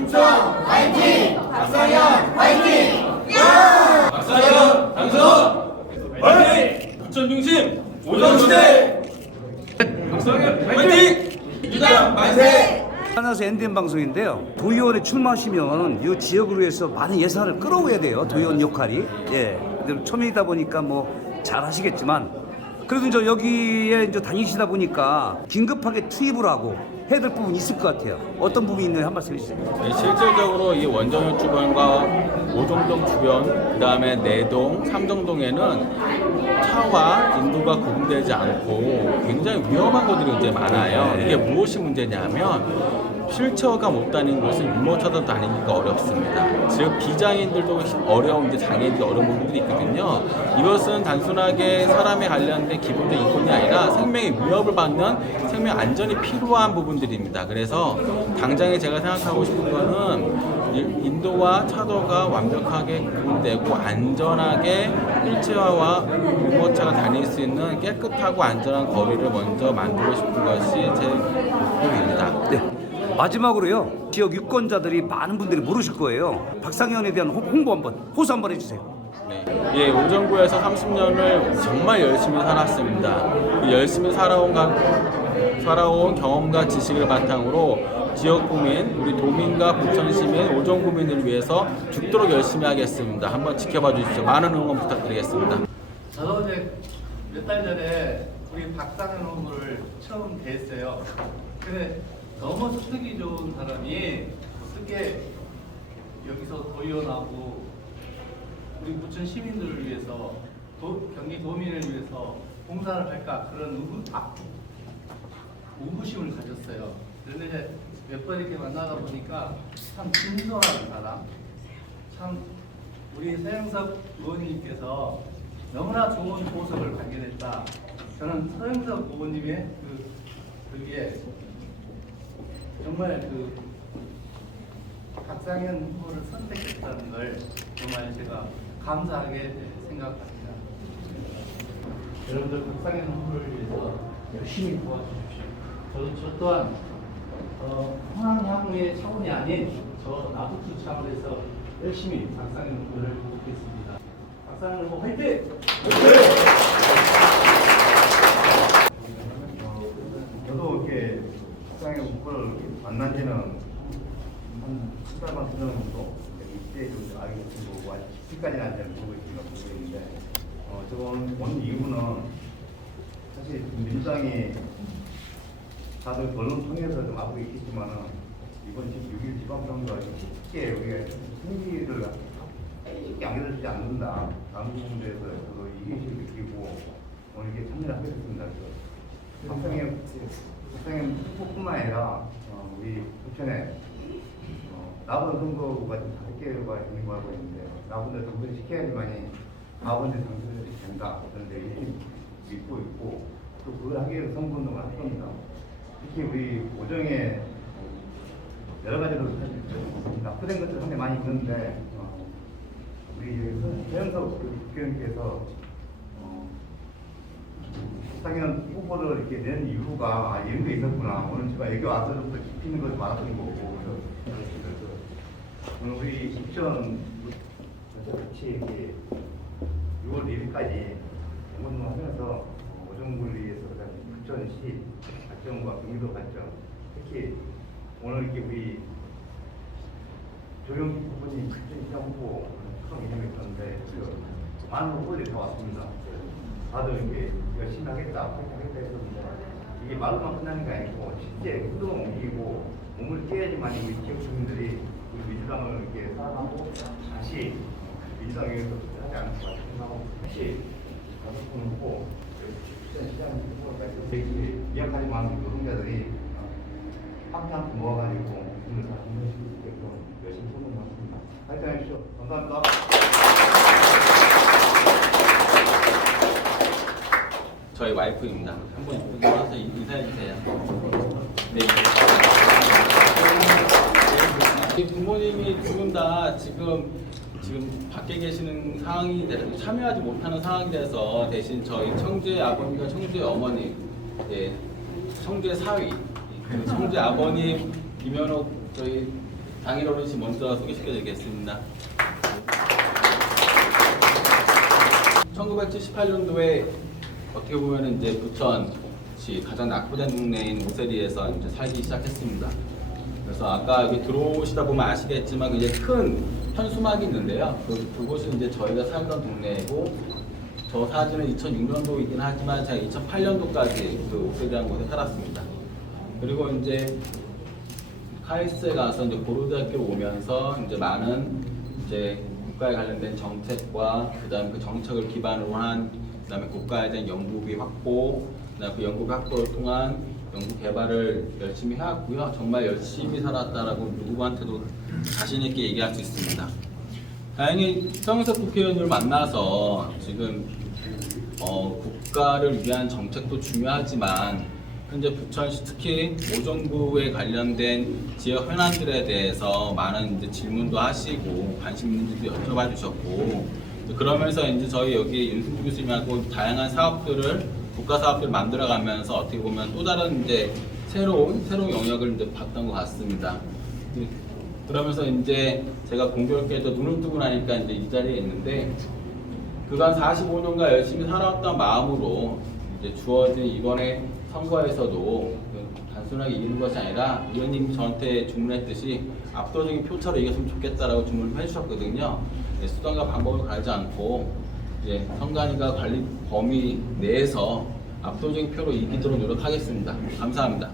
충성 화이팅! 박상현 화이팅! 박사연 당선 화이팅! 부천 중심 오정시대 박사연 화이팅! 유당 만세! 하나서 엔딩 방송인데요. 도의원에 출마하시면 이 지역을 위해서 많은 예산을 끌어오야 돼요. 도의원 역할이. 예. 근데 처음이다 보니까 뭐 잘하시겠지만 그래도 이제 여기에 이제 다니시다 보니까 긴급하게 투입을 하고 해야 될 부분이 있을 것 같아요. 어떤 부분이 있나요? 한 말씀 해주세요. 네, 실질적으로 이 원정역 주변과 오정동 주변, 그 다음에 내동, 삼정동에는 차와 인도가 구분되지 않고 굉장히 위험한 것들이 굉장히 많아요. 이게 무엇이 문제냐면 휠체어가 못 다니는 곳은 유모차도 다니기가 어렵습니다. 즉 비장애인들도 어려운 이제 장애인들이 어려운 부분들이 있거든요. 이것은 단순하게 사람에 관련된 기본적인 이권이 아니라 생명의 위협을 받는 생명 안전이 필요한 부분들입니다. 그래서 당장에 제가 생각하고 싶은 거는 이- 인도와 차도가 완벽하게 구분되고 안전하게 휠체어와 유모차가 다닐 수 있는 깨끗하고 안전한 거리를 먼저 만들고 싶은 것이 제 목표입니다. 네. 마지막으로요. 지역 유권자들이 많은 분들이 모르실 거예요. 박상현에 대한 홍- 홍보 한번 호소 한번 해주세요. 네. 예, 오정구에서 30년을 정말 열심히 살았습니다. 이 열심히 살아온, 가, 살아온 경험과 지식을 바탕으로 지역 구민, 우리 도민과 부천 시민, 오정 구민을 위해서 죽도록 열심히 하겠습니다. 한번 지켜봐 주십시오. 많은 응원 부탁드리겠습니다. 저도 어제 몇 달 전에 우리 박상현 후보를 처음 뵀어요. 근데 너무 소득이 좋은 사람이 어떻게 여기서 도의원하고 우리 부천 시민들을 위해서 도- 경기 도민을 위해서 봉사를 할까 그런 의구, 아, 의구심을 가졌어요. 그런데 몇 번 이렇게 만나다 보니까 참 진솔한 사람, 참 우리 서영석 의원님께서 너무나 좋은 모습을 발견했다. 저는 서영석 의원님의 그 그게 정말 그 박상현 후보를 선택했다는 걸 정말 제가 감사하게 생각합니다. 여러분들 박상현 후보를 위해서 열심히 도와주십시오. 저도 저 또한 어, 호남향후의 차원이 아닌 저 나부투 차원에서 열심히 박상현 후보를 돕겠습니다. 박상현 후보 화이팅! 저도 이렇게 후보를 만난 지는 한한 달만 지났는데도 이때 좀 알게 되고 아직까지는 안 되는 보고 있지가 모르겠는데 어, 저번 온 이유는 사실 민주당이 다들 언론 통해서 좀 알고 있겠지만은 이번 지금 6일 지방선거가 쉽게 우리가 승리를 쉽게 안겨주지 않는다. 다른 부분들에서 저도 이기심을 느끼고 오늘 이렇게 참여를 하게 됐습니다. 그래서 후보 뿐만 아니라 어, 우리 부천에 어, 나번 선거가 지금 다섯 개가 있는 거 알고 있는데 나번에 당선 시켜야지만이 나번에 당선이 된다. 그런데 이렇게 믿고 있고 또 그걸 하기 위해서 선거운동을 할 겁니다. 특히 우리 오정에 여러 가지로 사실 좀 나쁘된 것들 상당히 많이 있는데 어, 우리 서영석 국회의원께서 어, 박상현 후보를 이렇게 낸 이유가 아, 이런 게 있었구나. 오늘 제가 여기 와서 좀더 깊이는 것을 말하는 거고. 그래서 오늘 우리 부천 같이 이렇게 6월 1일까지 공부를 하면서 오정부를 위해서 부천시 발전과 경기도 발전 특히 오늘 이렇게 우리 조영기 후보님 부천 시장 후보 있었는데 그 많은 후보들이 다 왔습니다. 다들 이렇게 열심히 하겠다, 하겠다 했었는데 이게 말로만 끝나는 게 아니고 실제 행동을 옮기고 몸을 떼야지만 우리 지역 주민들이 우리 민주당을 이렇게 사랑하고 다시 민주당 위해서 투자하지 않을 것 생각하고 다시 다섯 분 후보 부천 시장 후보까지 이야기하지만 노동자들이 함께 모아가지고 오늘 다 공부하실 수 있게끔 열심히 소통하겠습니다. 파이팅 하십시오. 감사합니다. 저희 와이프입니다. 한번 인사해 주세요. 네. 네, 부모님이 두 분 다 지금 지금 밖에 계시는 상황이 돼- 참여하지 못하는 상황이 돼서 대신 저희 청주의 아버님과 청주의 어머니, 예, 청주의 사위, 그 청주의 아버님 김현옥 저희 당일 어르신 먼저 소개시켜드리겠습니다. 1978년도에 어떻게 보면 이제 부천시 가장 낙후된 동네인 오세리에서 이제 살기 시작했습니다. 그래서 아까 여기 들어오시다 보면 아시겠지만 굉장히 큰 현수막이 있는데요. 그, 그곳이 이제 저희가 살던 동네이고 저 사진은 2006년도이긴 하지만 제가 2008년도까지 그 오세리라는 곳에 살았습니다. 그리고 이제 카이스트에 가서 이제 고려대학교 오면서 이제 많은 이제 국가에 관련된 정책과 그다음에 그 정책을 기반으로 한 그다음에 국가에 대한 연구비 확보, 그다음에 그 연구비 확보를 통한 연구 개발을 열심히 해왔고요. 정말 열심히 살았다라고 누구한테도 자신 있게 얘기할 수 있습니다. 다행히 성석 국회의원을 만나서 지금 어, 국가를 위한 정책도 중요하지만 현재 부천시 특히 오정부에 관련된 지역 현안들에 대해서 많은 질문도 하시고 관심 있는 분도 여쭤봐 주셨고 그러면서 이제 저희 여기 윤승주 교수님하고 다양한 사업들을 국가 사업들을 만들어가면서 어떻게 보면 또 다른 이제 새로운 새로운 영역을 이제 봤던 것 같습니다. 그러면서 이제 제가 공교롭게도 눈을 뜨고 나니까 이제 이 자리에 있는데 그간 45년간 열심히 살아왔던 마음으로 이제 주어진 이번에 선거에서도 단순하게 이기는 것이 아니라 의원님이 저한테 주문했듯이 압도적인 표차로 이겼으면 좋겠다라고 주문을 해주셨거든요. 네, 수단과 방법을 가리지 않고 이제 선관위가 관리 범위 내에서 압도적인 표로 이기도록 노력하겠습니다. 감사합니다.